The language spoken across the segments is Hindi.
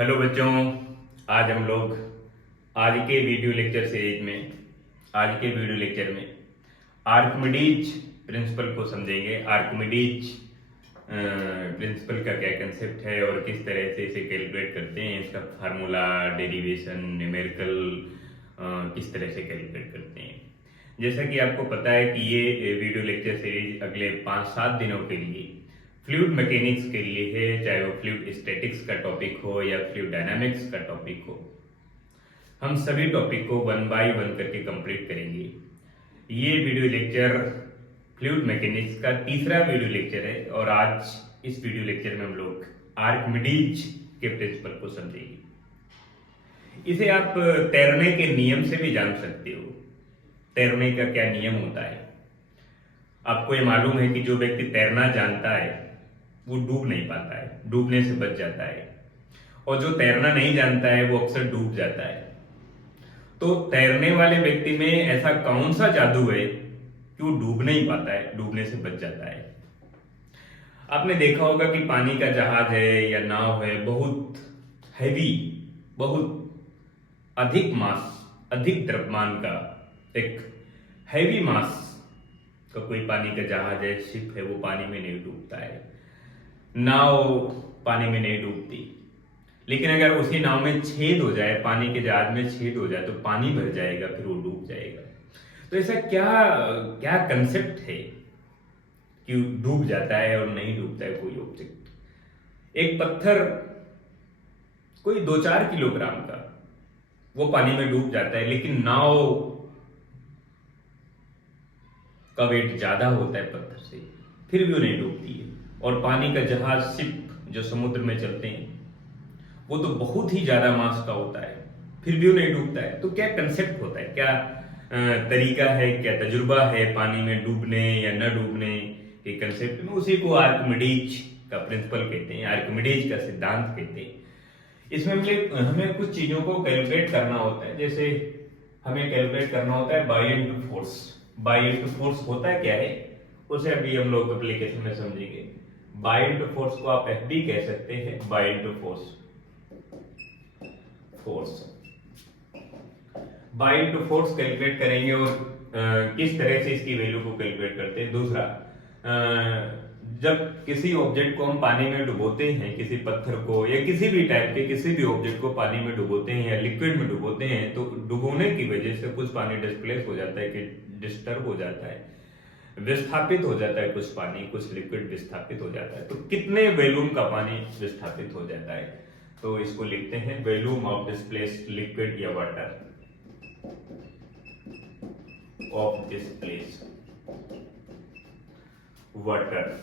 हेलो बच्चों। आज हम लोग आज के वीडियो लेक्चर सीरीज में आज के वीडियो लेक्चर में आर्किमिडीज प्रिंसिपल को समझेंगे। आर्किमिडीज प्रिंसिपल का क्या कंसेप्ट है और किस तरह से इसे कैलकुलेट करते हैं, इसका फार्मूला, डेरिवेशन, न्यूमेरिकल किस तरह से कैलकुलेट करते हैं। जैसा कि आपको पता है कि ये वीडियो लेक्चर सीरीज अगले 5-7 दिनों के लिए फ्लूइड मैकेनिक्स के लिए है, चाहे वो फ्लूइड स्टैटिक्स का टॉपिक हो या फ्लूइड डायनामिक्स का टॉपिक हो। हम सभी टॉपिक को 1 बाय 1 करके कंप्लीट करेंगे। ये वीडियो लेक्चर फ्लूइड मैकेनिक्स का तीसरा वीडियो लेक्चर है और आज इस वीडियो लेक्चर में हम लोग आर्किमिडीज के प्रिंसिपल को समझेंगे। इसे आप तैरने के नियम से भी जान सकते हो। तैरने का क्या नियम होता है, आपको ये मालूम है कि जो व्यक्ति तैरना जानता है वो डूब नहीं पाता है, डूबने से बच जाता है, और जो तैरना नहीं जानता है वो अक्सर डूब जाता है। तो तैरने वाले व्यक्ति में ऐसा कौन सा जादू है कि वो डूब नहीं पाता है, डूबने से बच जाता है। आपने देखा होगा कि पानी का जहाज है या नाव है, बहुत हैवी, बहुत अधिक मास, अधिक द्रव्यमान का एक हैवी मास का कोई पानी का जहाज है, शिप है, वो पानी में नहीं डूबता है। नाव पानी में नहीं डूबती, लेकिन अगर उसी नाव में छेद हो जाए, पानी के जहाज में छेद हो जाए तो पानी भर जाएगा, फिर वो डूब जाएगा। तो ऐसा क्या क्या कंसेप्ट है कि डूब जाता है और नहीं डूबता है कोई ऑब्जेक्ट। एक पत्थर कोई 2-4 किलोग्राम का वो पानी में डूब जाता है, लेकिन नाव का वेट ज्यादा होता है पत्थर से, फिर भी वो नहीं डूबती है। और पानी का जहाज, शिप जो समुद्र में चलते हैं, वो तो बहुत ही ज्यादा मास का होता है, फिर भी वो नहीं डूबता है। तो क्या कंसेप्ट होता है, क्या तरीका है, क्या तजुर्बा है पानी में डूबने या न डूबने के कंसेप्ट में, उसी को आर्किमिडीज का प्रिंसिपल कहते हैं, आर्किमिडीज का सिद्धांत कहते हैं। इसमें हमें कुछ चीजों को कैलकुलेट करना होता है। जैसे हमें कैलकुलेट करना होता है बायोइंट फोर्स। बायोइंट फोर्स होता है क्या है, उसे अभी हम लोग एप्लीकेशन में समझेंगे। बायोइंट फोर्स को आप एफ भी कह सकते हैं, बायोइंट फोर्स। बायोइंट फोर्स कैलकुलेट करेंगे और किस तरह से इसकी वैल्यू को कैलकुलेट करते हैं। दूसरा, जब किसी ऑब्जेक्ट को हम पानी में डुबोते हैं, किसी पत्थर को या किसी भी टाइप के किसी भी ऑब्जेक्ट को पानी में डुबोते हैं या लिक्विड में डुबोते हैं, तो डुबोने की वजह से कुछ पानी डिस्प्लेस हो जाता है, कि डिस्टर्ब हो जाता है, विस्थापित हो जाता है। कुछ पानी, कुछ लिक्विड विस्थापित हो जाता है। तो कितने वॉल्यूम का पानी विस्थापित हो जाता है, तो इसको लिखते हैं वॉल्यूम ऑफ डिस्प्लेस्ड लिक्विड या वाटर, ऑफ डिस्प्लेस्ड वाटर।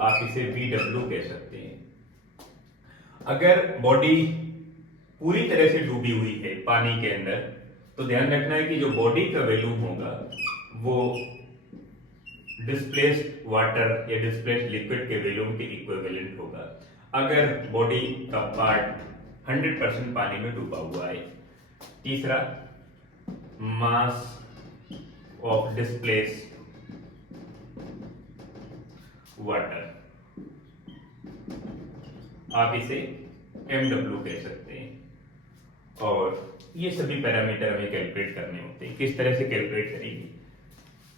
आप इसे VW कह सकते हैं। अगर बॉडी पूरी तरह से डूबी हुई है पानी के अंदर, तो ध्यान रखना है कि जो बॉडी का वॉल्यूम होगा वो डिस्प्लेस्ड वाटर या डिस्प्लेस्ड लिक्विड के वॉल्यूम के इक्विवेलेंट होगा, अगर बॉडी का पार्ट 100% पानी में डूबा हुआ है। तीसरा, मास ऑफ डिस्प्लेस्ड वाटर, आप इसे MW कह सकते हैं। और ये सभी पैरामीटर हमें कैलकुलेट करने होते हैं। किस तरह से कैलकुलेट करेंगे,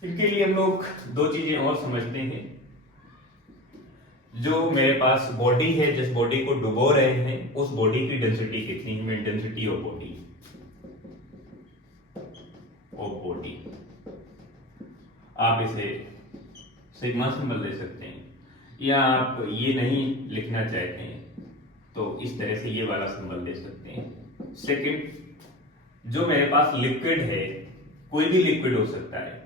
इनके लिए हम लोग दो चीजें और समझते हैं। जो मेरे पास बॉडी है, जिस बॉडी को डुबो रहे हैं, उस बॉडी की डेंसिटी कितनी है, डेंसिटी ऑफ बॉडी, आप इसे सिग्मा सिंबल दे सकते हैं, या आप ये नहीं लिखना चाहते हैं तो इस तरह से ये वाला सिंबल दे सकते हैं। सेकंड, जो मेरे पास लिक्विड है, कोई भी लिक्विड हो सकता है,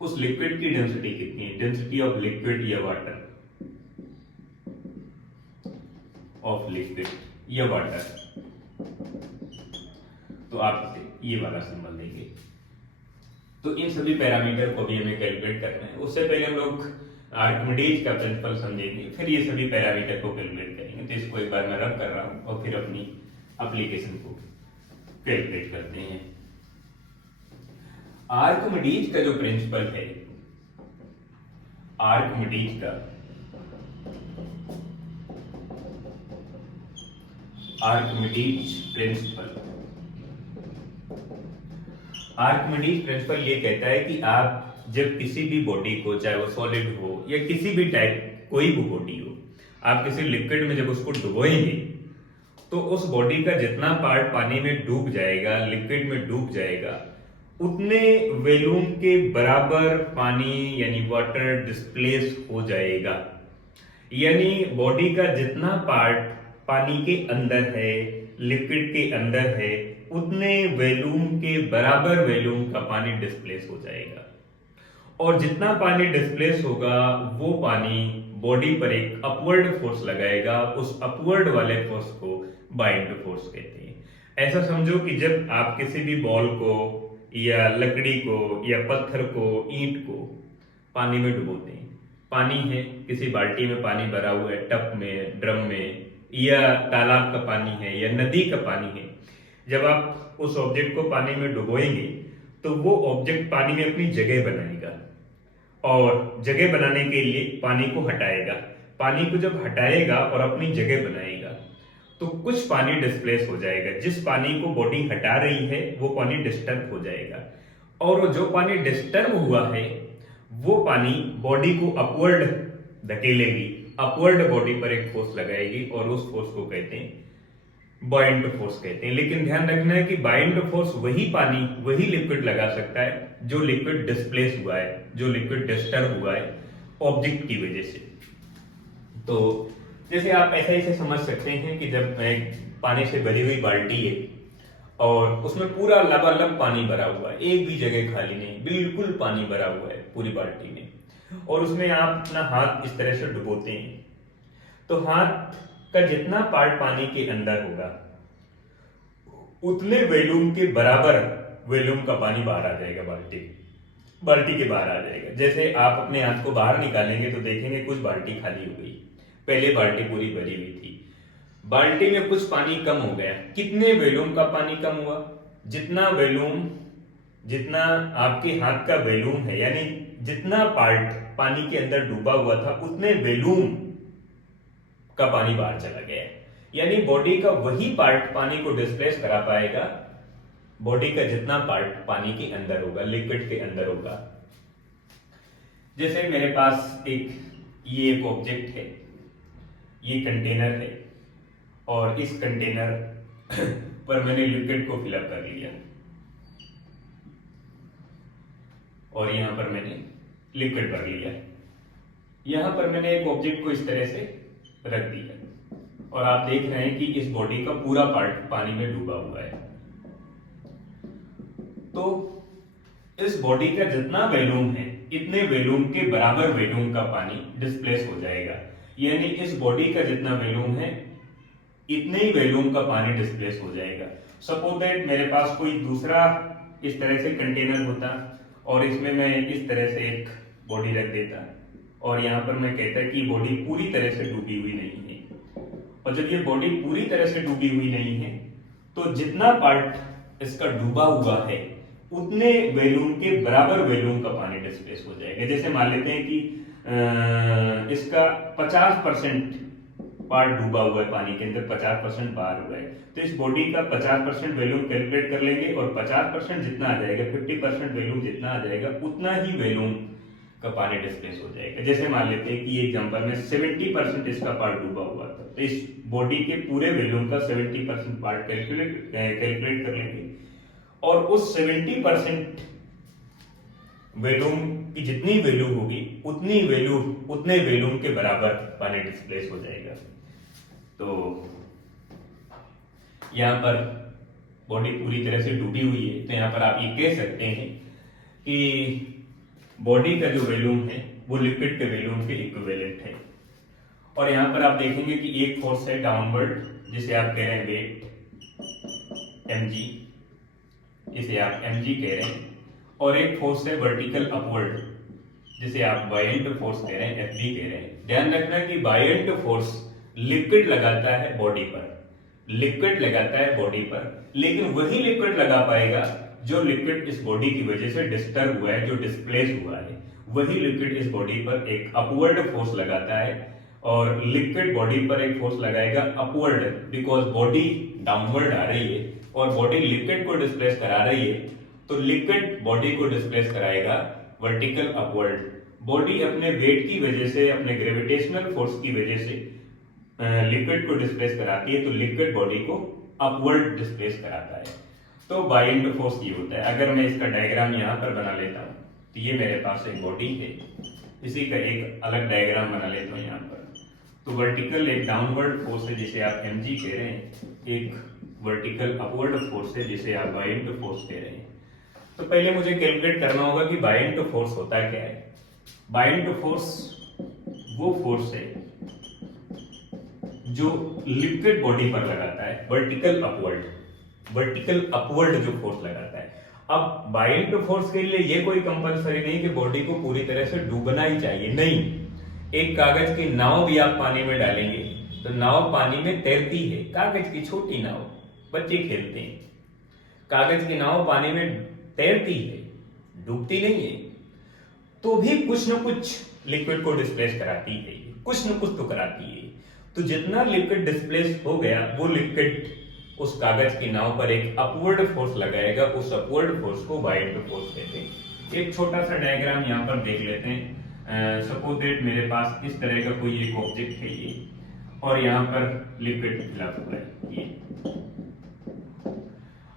उस लिक्विड की डेंसिटी कितनी है, डेंसिटी ऑफ लिक्विड या वाटर, ऑफ लिक्विड या वाटर, तो आप इसे ये वाला सिंबल देंगे। तो इन सभी पैरामीटर को भी हमें कैलकुलेट करना है। उससे पहले हम लोग आर्किमिडीज का प्रिंसिपल समझेंगे, फिर ये सभी पैरामीटर को कैलकुलेट करेंगे। तो इसको एक बार मैं रब कर रहा हूं और फिर अपनी एप्लीकेशन को कैलकुलेट करते हैं। आर्किमिडीज का जो प्रिंसिपल है, आर्किमिडीज का आर्किमिडीज प्रिंसिपल। आर्किमिडीज प्रिंसिपल ये कहता है कि आप जब किसी भी बॉडी को, चाहे वो सॉलिड हो या किसी भी टाइप कोई भी बॉडी हो, आप किसी लिक्विड में जब उसको डुबोएंगे तो उस बॉडी का जितना पार्ट पानी में डूब जाएगा, लिक्विड में डूब जाएगा, उतने वॉल्यूम के बराबर पानी यानी वाटर डिस्प्लेस हो जाएगा। यानी बॉडी का जितना पार्ट पानी के अंदर है, लिक्विड के अंदर है, उतने वॉल्यूम के बराबर वॉल्यूम का पानी डिस्प्लेस हो जाएगा। और जितना पानी डिस्प्लेस होगा वो पानी बॉडी पर एक अपवर्ड फोर्स लगाएगा। उस अपवर्ड वाले फोर्स को बाइंड फोर्स कहते हैं। ऐसा समझो कि जब आप किसी भी बॉल को या लकड़ी को या पत्थर को, ईंट को पानी में डुबोते हैं, पानी है, किसी बाल्टी में पानी भरा हुआ है, टब में, ड्रम में, या तालाब का पानी है या नदी का पानी है, जब आप उस ऑब्जेक्ट को पानी में डुबोएंगे तो वो ऑब्जेक्ट पानी में अपनी जगह बनाएगा और जगह बनाने के लिए पानी को हटाएगा। पानी को जब हटाएगा और अपनी जगह बनाएगा तो कुछ पानी डिस्प्लेस हो जाएगा। जिस पानी को बॉडी हटा रही है वो पानी डिस्टर्ब हो जाएगा, और जो पानी डिस्टर्ब हुआ है वो पानी बॉडी को अपवर्ड धकेलेगी, अपवर्ड बॉडी पर एक फोर्स लगाएगी और उस फोर्स को कहते हैं बाइंड फोर्स कहते हैं। लेकिन ध्यान रखना है कि बाइंड फोर्स वही पानी, वही लिक्विड लगा सकता है जो लिक्विड डिस्प्लेस हुआ है, जो लिक्विड डिस्टर्ब हुआ है ऑब्जेक्ट की वजह से। तो जैसे आप ऐसे समझ सकते हैं कि जब एक पानी से भरी हुई बाल्टी है और उसमें पूरा लबालब पानी भरा हुआ है, एक भी जगह खाली नहीं, बिल्कुल पानी भरा हुआ है पूरी बाल्टी में, और उसमें आप अपना हाथ इस तरह से डुबोते हैं तो हाथ का जितना पार्ट पानी के अंदर होगा उतने वॉल्यूम के बराबर वॉल्यूम का पानी बाहर आ जाएगा, बाल्टी के बाहर आ जाएगा। जैसे आप अपने हाथ को बाहर निकालेंगे तो देखेंगे कुछ बाल्टी खाली हो गई, पहले बाल्टी पूरी भरी हुई थी, बाल्टी में कुछ पानी कम हो गया। कितने वॉल्यूम का पानी कम हुआ? जितना वॉल्यूम, जितना आपके हाथ का वॉल्यूम है, यानी जितना पार्ट पानी के अंदर डूबा हुआ था उतने वॉल्यूम का पानी बाहर चला गया। यानी बॉडी का वही पार्ट पानी को डिस्प्लेस करा पाएगा, बॉडी का जितना पार्ट पानी के अंदर होगा, लिक्विड के अंदर होगा। जैसे मेरे पास ये एक ऑब्जेक्ट है, ये कंटेनर है, और इस कंटेनर पर मैंने लिक्विड को फिलअप कर लिया और यहां पर मैंने लिक्विड भर लिया। यहां पर मैंने एक ऑब्जेक्ट को इस तरह से रख दिया और आप देख रहे हैं कि इस बॉडी का पूरा पार्ट पानी में डूबा हुआ है। तो इस बॉडी का जितना वॉल्यूम है, इतने वॉल्यूम के बराबर वॉल्यूम का पानी डिस्प्लेस हो जाएगा। यानी इस बॉडी का जितना वॉल्यूम है इतने ही वॉल्यूम का पानी डिस्प्लेस हो जाएगा। सपोज दैट मेरे पास कोई दूसरा इस तरह से कंटेनर होता और इसमें मैं इस तरह से एक बॉडी रख देता और यहां पर मैं कहता कि बॉडी पूरी तरह से डूबी हुई नहीं है, और जब ये बॉडी पूरी तरह से डूबी हुई नहीं है तो जितना पार्ट इसका डूबा हुआ है उतने वॉल्यूम के बराबर वॉल्यूम का पानी डिस्प्लेस हो जाएगा। जैसे मान लेते हैं कि इसका 50% पार्ट डूबा हुआ है पानी के अंदर, 50% बाहर हुआ है, तो इस बॉडी का 50% वॉल्यूम कैलकुलेट कर लेंगे और 50% जितना आ जाएगा, 50% वॉल्यूम जितना आ जाएगा उतना ही वॉल्यूम का पानी डिस्प्लेस हो जाएगा। जैसे मान लेते हैं कि ये एग्जांपल में 70% इसका पार्ट डूबा हुआ था, तो इस बॉडी के पूरे वॉल्यूम का 70% पार्ट कैलकुलेट कर लेंगे और उस 70% वॉल्यूम की जितनी वैल्यू होगी उतने वॉल्यूम के बराबर पानी डिस्प्लेस हो जाएगा। तो यहां पर बॉडी पूरी तरह से डूबी हुई है, तो यहां पर आप ये कह सकते हैं कि बॉडी का जो वॉल्यूम है वो लिक्विड के वॉल्यूम के इक्विवेलेंट है। और यहां पर आप देखेंगे कि एक फोर्स है डाउनवर्ड, जिसे आप कह रहे हैं वेट mg, इसे आप mg कह रहे हैं, और एक फोर्स है वर्टिकल अपवर्ड, जिसे आप बायएंट फोर्स कह रहे हैं, fb कह रहे हैं। ध्यान रखना कि बायएंट फोर्स लिक्विड लगाता है बॉडी पर, लिक्विड लगाता है बॉडी पर, लेकिन वही लिक्विड लगा पाएगा जो लिक्विड इस बॉडी की वजह से डिस्टर्ब हुआ है, जो डिस्प्लेस हुआ है, वही लिक्विड इस बॉडी पर एक अपवर्ड फोर्स लगाता है और लिक्विड बॉडी पर एक फोर्स लगाएगा अपवर्ड, बिकॉज बॉडी डाउनवर्ड आ रही है और बॉडी लिक्विड को डिस्प्लेस करा रही है, तो लिक्विड बॉडी को डिस्प्लेस कराएगा वर्टिकल अपवर्ड। बॉडी अपने वेट की वजह से, अपने ग्रेविटेशनल फोर्स की वजह से लिक्विड को डिस्प्लेस कराती है, तो लिक्विड बॉडी को अपवर्ड डिस्प्लेस कराता है। तो बाइंड फोर्स ये होता है। अगर मैं इसका डायग्राम यहाँ पर बना लेता हूँ, तो ये मेरे पास एक बॉडी है, इसी का एक अलग डायग्राम बना लेता हूँ यहाँ पर। तो वर्टिकल एक डाउनवर्ड फोर्स है जिसे आप mg कह रहे हैं, एक वर्टिकल अपवर्ड फोर्स है जिसे आप बाइंड फोर्स कह रहे हैं। तो पहले मुझे कैलकुलेट करना होगा कि बाइंड फोर्स होता क्या है। बाइंड फोर्स वो फोर्स है जो लिक्विड बॉडी पर लगाता है, वर्टिकल अपवर्ड जो फोर्स लगाता है। अब बाइंड फोर्स के लिए ये कोई कंपलसरी नहीं कि बॉडी को पूरी तरह से डूबना ही चाहिए, नहीं। एक कागज की नाव भी आप पानी में डालेंगे तो नाव पानी में तैरती है, कागज की छोटी नाव, बच्चे खेलते हैं। कागज की नाव पानी में तैरती है, डूबती नहीं है, तो भी कुछ न कुछ लिक्विड को डिस्प्लेस कराती है, कुछ न कुछ तो कराती है। तो जितना लिक्विड डिस्प्लेस हो गया, वो लिक्विड उस कागज की नाव पर एक अपवर्ड फोर्स लगाएगा, उस अपवर्ड फोर्स को बाइंड फोर्स कहते हैं। एक छोटा सा डायग्राम यहाँ पर देख लेते हैं। सपोज दैट मेरे पास इस तरह का कोई एक ऑब्जेक्ट है ये, और यहाँ पर लिक्विड फिल अप हुआ है ये।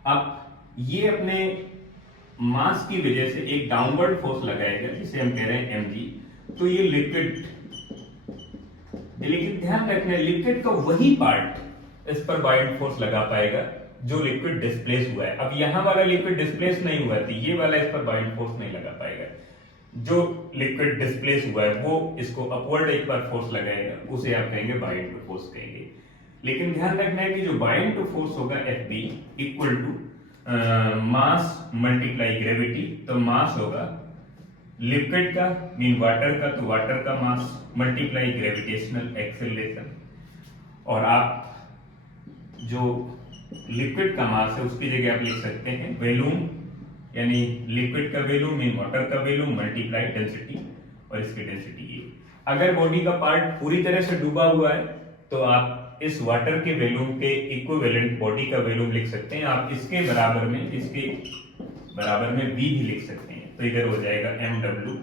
अब ये अपने मास की वजह से एक डाउनवर्ड फोर्स लगाएगा जिसे हम कह रहे हैं mg। तो ये लिक्विड, लेकिन ध्यान रखना लिक्विड का वही पार्ट इस पर बाइंड फोर्स लगा पाएगा जो लिक्विड डिस्प्लेस हुआ है। अब यहाँ वाला लिक्विड डिस्प्लेस नहीं हुआ थी, ये वाला इस पर बाइंड फोर्स नहीं लगा पाएगा। जो लिक्विड डिस्प्लेस हुआ है वो इसको अपवर्ड एक बार फोर्स लगाएगा, उसे आप कहेंगे बाइंड फोर्स कहेंगे। लेकिन ध्यान रखना है कि जो बाइंड फोर्स होगा Fb equal to mass multiply gravity. तो मास होगा लिक्विड का मीन वाटर का, तो वाटर का मास मल्टीप्लाई ग्रेविटेशनल एक्सेलरेशन, और आप जो लिक्विड का मास है उसकी जगह आप लिख सकते हैं वॉल्यूम, यानी लिक्विड का वॉल्यूम मीन वाटर का वॉल्यूम मल्टीप्लाई डेंसिटी, और इसकी डेंसिटी ये। अगर बॉडी का पार्ट पूरी तरह से डूबा हुआ है तो आप इस वाटर के वॉल्यूम के इक्विवेलेंट बॉडी का वॉल्यूम लिख सकते हैं। आप इसके बराबर में v भी लिख सकते हैं। तो इधर हो जाएगा mw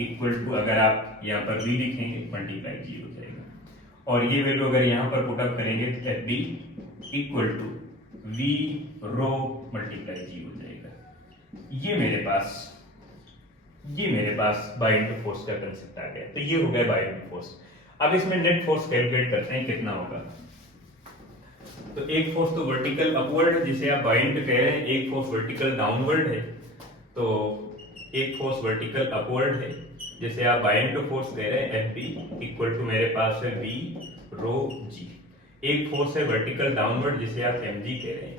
इक्वल टू, अगर आप यहाँ पर v लिखेंगे मल्टीप्लाई g हो जाएगा, और ये वैल्यू अगर यहाँ पर पुट अप करेंगे तो Fb equal to v rho multiply g हो जाएगा। ये मेरे पास बाइंड फोर्स का कंसेप्ट आ गया। तो ये हो गया बाइंड फोर्स। अब इसमें नेट फोर्स कैलकुलेट करते हैं कितना होगा। तो एक फोर्स तो वर्टिकल अपवर्ड है जिसे आप बाइंड कह रहे हैं, एक फोर्स वर्टिकल डाउनवर्ड है। तो एक फोर्स वर्टिकल अपवर्ड है जिसे आप बाइंड फोर्स कह रहे हैं Fb इक्वल टू मेरे पास है v रो g। एक फोर्स है वर्टिकल डाउनवर्ड जिसे आप mg कह रहे हैं।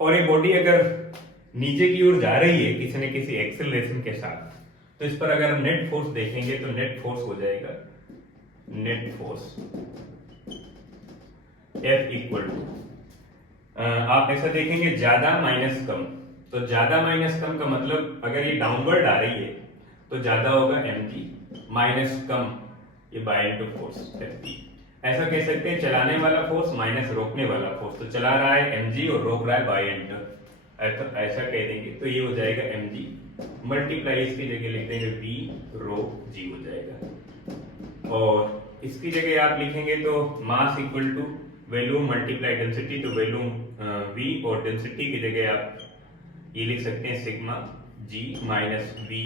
और ये बॉडी अगर नीचे की ओर जा रही है किसी न किसी एक्सेलरेशन के साथ, तो इस पर अगर हम नेट फोर्स देखेंगे तो नेट फोर्स हो जाएगा net force F equal to, आप ऐसा देखेंगे ज्यादा माइनस कम। तो ज्यादा माइनस कम का मतलब अगर ये डाउनवर्ड आ रही है तो ज्यादा होगा mg, माइनस कम ये बाइंड फोर्स Fb। ऐसा कह सकते हैं चलाने वाला फोर्स माइनस रोकने वाला फोर्स। तो चला रहा है mg और रोक रहा है बाइंड, ऐसा कह देंगे। तो ये हो जाएगा mg मल्टीप्लाई, इसकी जगह लिख देंगे v रो g हो जाएगा। और इसकी जगह आप लिखेंगे तो mass equal to volume multiply density. तो वॉल्यूम v और डेंसिटी की जगह आप ये लिख सकते हैं sigma g minus v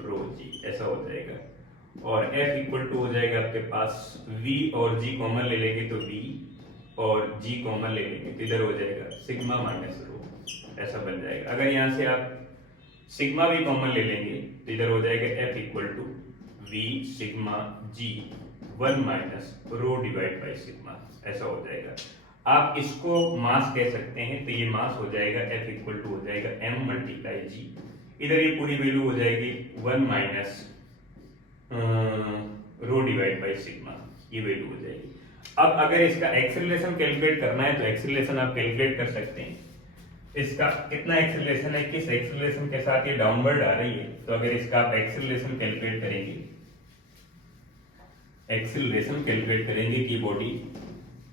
rho g, ऐसा हो जाएगा। और F इक्वल टू हो जाएगा आपके पास v और g कॉमन ले लेंगे तो v और g कॉमन ले लेंगे तो इधर हो जाएगा सिग्मा माइनस रो, ऐसा बन जाएगा। अगर यहाँ से आप सिग्मा भी कॉमन ले लेंगे तो इधर हो जाएगा F equal to v sigma g 1 minus rho divide by sigma, ऐसा हो जाएगा। आप इसको मास कह सकते हैं, तो ये मास हो जाएगा F इक्वल टू हो जाएगा m मल्टीप्लाई g। इधर ये पूरी वैल्यू हो जाएगी 1 minus rho divide by sigma, ये वैल्यू हो जाएगी। अब अगर इसका एक्सेलरेशन कैलकुलेट करना है तो एक्सेलरेशन आप कैलकुलेट कर सकते हैं। इसका कितना एक्सेलरेशन है, किस एक्सेलरेशन के साथ ये डाउनवर्ड आ रही है। तो अगर इसका आप एक्सेलरेशन कैलकुलेट करेंगे एक्सेलरेशन कैलकुलेट करेंगे कि बॉडी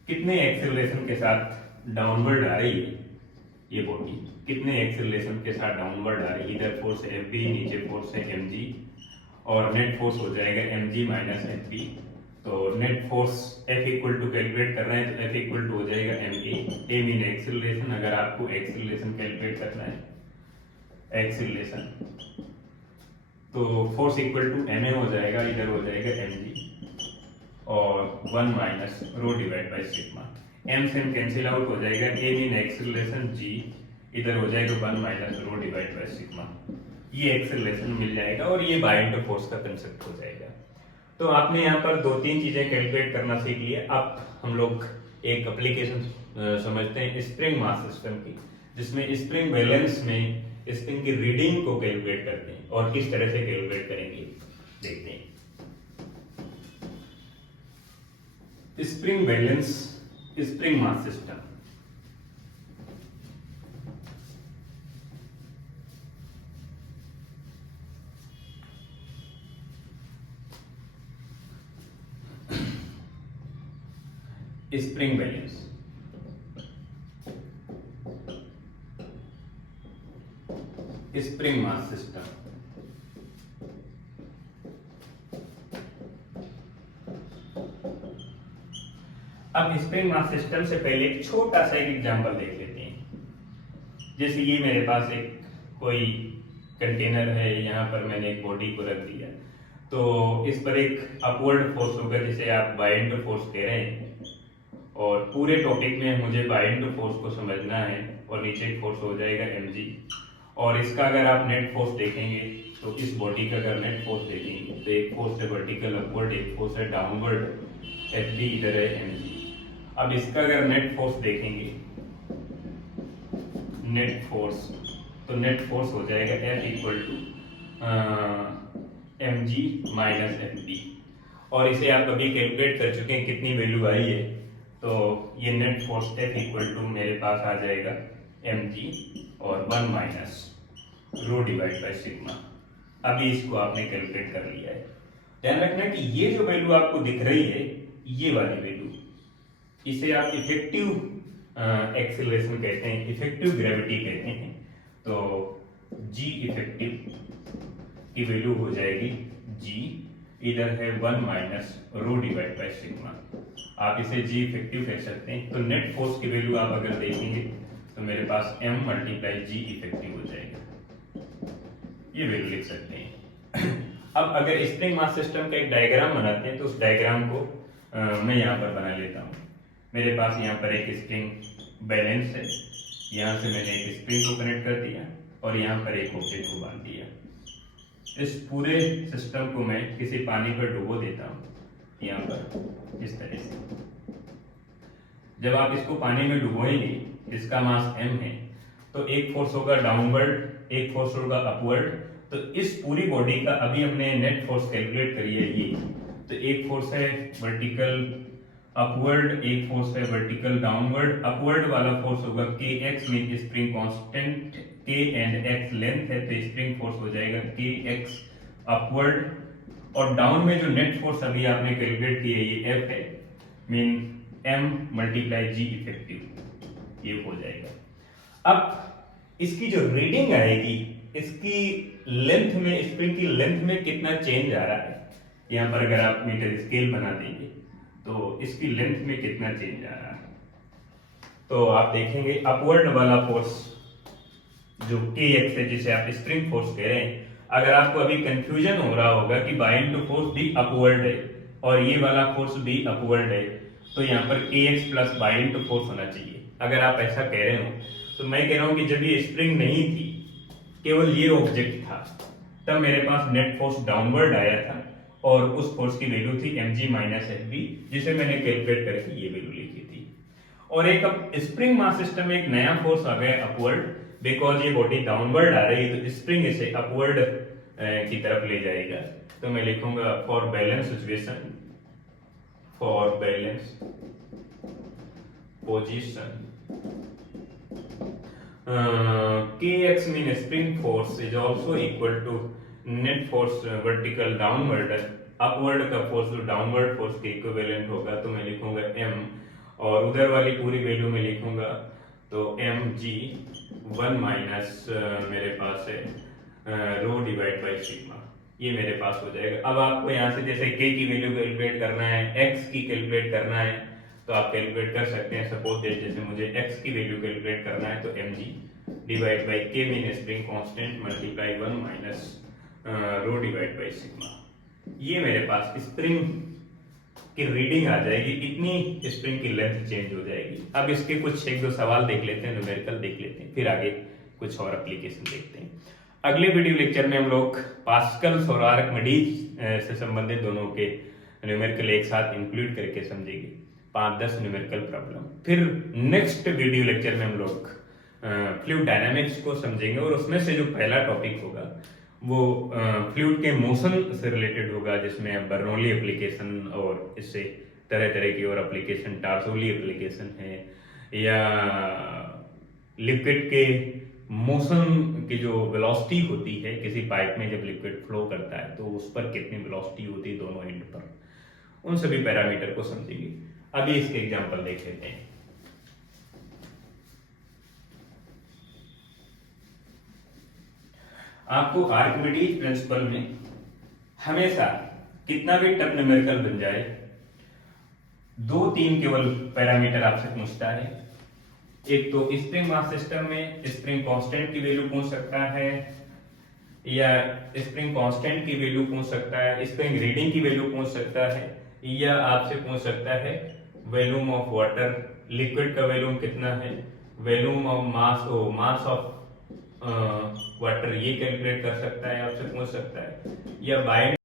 कितने एक्सेलरेशन के साथ डाउनवर्ड आ रही है, ये बॉडी कितने एक्सेलरेशन के साथ डाउनवर्ड आ रही है। इधर फोर्स एफ बी, नीचे फोर्स है एम जी, और नेट फोर्स हो जाएगा M G minus F B. तो net force F equal to calculate कर रहे हैं तो F इक्वल टू हो जाएगा एम ए मीन एक्सेलरेशन। अगर आपको एक्सेलरेशन कैलकुलेट करना है एक्सेलरेशन, तो force equal to M A हो जाएगा, इधर हो जाएगा एम जी और 1 minus rho divide by sigma. M से एम कैंसिल आउट हो जाएगा, ए मीन एक्सेलरेशन जी, इधर हो जाएगा 1 minus rho divide by sigma. ये एक्सेलरेशन मिल जाएगा और ये बाइंडर फोर्स का कंसेप्ट हो जाएगा। तो आपने यहाँ पर 2-3 चीजें कैलकुलेट करना सीख लिए। अब हम लोग एक एप्लीकेशन समझते हैं स्प्रिंग मास सिस्टम की, जिसमें स्प्रिंग बैलेंस में स्प्रिंग की रीडिंग को कैलकुलेट करते हैं और किस तरह से कैलकुलेट करेंगे देखते हैं। Spring balance spring mass system. Spring balance spring mass system. अब स्प्रिंग मास सिस्टम से पहले एक छोटा सा एक एग्जांपल देख लेते हैं। जैसे ये मेरे पास एक कोई कंटेनर है, यहाँ पर मैंने एक बॉडी को रख दिया, तो इस पर एक अपवर्ड फोर्स होगा जिसे आप बाइंडर फोर्स कह रहे हैं। और पूरे टॉपिक में मुझे बाइंडर फोर्स को समझना है और नीचे एक फोर्स हो जाएगा mg। और इसका अगर आप नेट फोर्स देखेंगे तो इस बॉडी का अगर नेट फोर्स देखेंगे तो एक फोर्स है वर्टिकल अपवर्ड, एक फोर्स है डाउनवर्ड एफ डी, इधर है mg। अब इसका अगर नेट फोर्स देखेंगे, नेट फोर्स, तो नेट फोर्स हो जाएगा F equal to M G minus F D. और इसे आप अभी कैलकुलेट कर चुके हैं कितनी वैल्यू आई है, तो ये net force F equal to मेरे पास आ जाएगा एम जी और 1 minus rho divide by sigma. अभी इसको आपने कैलकुलेट कर लिया है। ध्यान रखना कि ये जो वैल्यू आपको दिख रही है, ये वाली वैल्यू, इसे आप इफेक्टिव एक्सेलरेशन कहते हैं, इफेक्टिव ग्रेविटी कहते हैं। तो G इफेक्टिव की वैल्यू हो जाएगी G, इधर है 1 minus rho divide by sigma. आप इसे G इफेक्टिव कह सकते हैं। तो नेट फोर्स की वैल्यू आप अगर देखेंगे तो मेरे पास M मल्टीप्लाई G इफेक्टिव हो जाएगा, ये वैल्यू लिख सकते हैं। अब अगर स्प्रिंग मास सिस्टम का एक डायग्राम बनाते हैं तो उस डायग्राम को मैं यहाँ पर बना लेता हूँ। मेरे पास यहाँ पर एक स्प्रिंग बैलेंस है, यहाँ से मैंने एक स्प्रिंग को कनेक्ट कर दिया और यहाँ पर एक ऑब्जेक्ट को बांध दिया। इस पूरे सिस्टम को मैं किसी पानी पर डुबो देता हूँ, यहाँ पर इस तरह से। जब आप इसको पानी में डुबोएंगे, इसका मास m है, तो एक फोर्स होगा डाउनवर्ड, एक फोर्स होगा अपवर्ड। तो इस पूरी बॉडी का अभी हमने नेट फोर्स कैलकुलेट करी है ये, तो एक फोर्स है वर्टिकल अपवर्ड, एक फोर्स है वर्टिकल डाउनवर्ड। अपवर्ड वाला फोर्स होगा kx में spring constant k and x length है, तो स्प्रिंग फोर्स हो जाएगा kx अपवर्ड। और डाउन में जो नेट फोर्स अभी आपने कैलकुलेट की है ये F है, mean m multiply G effective, ये हो जाएगा। अब इसकी जो रीडिंग आएगी, इसकी लेंथ में, स्प्रिंग की लेंथ में कितना चेंज आ रहा है, यहाँ पर अगर आप मीटर स्केल बना देंगे तो इसकी लेंथ में कितना चेंज आ रहा है, तो आप देखेंगे अपवर्ड वाला फोर्स जो kx है, जिसे आप स्प्रिंग फोर्स कह रहे हैं, अगर आपको अभी कंफ्यूजन हो रहा होगा कि बाइंड टू फोर्स भी अपवर्ड है और ये वाला फोर्स भी अपवर्ड है, तो यहाँ पर kx प्लस बाइंड टू फोर्स होना चाहिए। अगर आप ऐसा कह रहे हो, तो मैं कह रहा हूँ कि जब ये स्प्रिंग नहीं थी, केवल ये ऑब्जेक्ट था, तब मेरे पास नेट फोर्स डाउनवर्ड आया था और उस फोर्स की वैल्यू थी mg माइनस एफ, जिसे मैंने कैलकुलेट करके ये वैल्यू लिखी थी। और एक अब स्प्रिंग मास सिस्टम में एक नया फोर्स आ गया अपवर्ड, बिकॉज ये बॉडी डाउनवर्ड आ रही है तो स्प्रिंग इसे अपवर्ड की तरफ ले जाएगा। तो मैं लिखूंगा for balance situation, for balance position kx mean spring force is also equal to net force vertical downward upward का फोर्स जो डाउनवर्ड फोर्स के इक्विवेलेंट होगा, तो मैं लिखूंगा m, और उधर वाली पूरी वैल्यू में लिखूंगा तो mg1 माइनस मेरे पास है रो डिवाइड बाई सिग्मा, ये मेरे पास हो जाएगा। अब आपको यहाँ से जैसे k की वैल्यू कैलकुलेट करना है, x की कैलकुलेट करना है, तो आप कैलकुलेट कर सकते हैं। सपोज जैसे मुझे x की वैल्यू कैलकुलेट करना है, तो mg divide by k mean spring constant multiply 1 minus rho divide by sigma, ये मेरे पास स्प्रिंग की रीडिंग आ जाएगी, इतनी स्प्रिंग की लेंथ चेंज हो जाएगी। अब इसके कुछ एक दो सवाल देख लेते हैं, न्यूमेरिकल देख लेते हैं, फिर आगे कुछ और एप्लीकेशन देखते हैं। अगले वीडियो लेक्चर में हम लोग पास्कल्स और आर्किमिडीज से संबंधित दोनों के न्यूमेरिकल एक साथ इंक्लूड करके समझेंगे, 5-10 न्यूमेरिकल प्रॉब्लम। फिर नेक्स्ट वीडियो लेक्चर में हम लोग फ्लूइड डायनामिक्स को समझेंगे, और उसमें से जो पहला टॉपिक होगा वो फ्लूइड के मोशन से रिलेटेड होगा, जिसमें बर्नौली एप्लीकेशन और इससे तरह तरह की और एप्लीकेशन, टार्सोली एप्लीकेशन है, या लिक्विड के मोशन की जो वेलोसिटी होती है किसी पाइप में जब लिक्विड फ्लो करता है, तो उस पर कितनी वेलोसिटी होती है दोनों एंड पर, उन सभी पैरामीटर को समझेंगे। अभी इसके एग्जांपल देख लेते हैं। आपको आर्किमिडीज प्रिंसिपल में हमेशा कितना भी टफ न्यूमेरिकल बन जाए, 2-3 केवल पैरामीटर आपसे पूछता है। एक तो स्प्रिंग मास सिस्टम में स्प्रिंग कांस्टेंट की वैल्यू पूछ सकता है, या स्प्रिंग कांस्टेंट की वैल्यू पूछ सकता है, स्प्रिंग रीडिंग की वैल्यू पूछ सकता है, या आपसे पूछ सकता है वॉल्यूम ऑफ वाटर, लिक्विड का वॉल्यूम कितना है, volume of mass of water, ये कैलकुलेट कर सकता है, आपसे पूछ सकता है, या बाय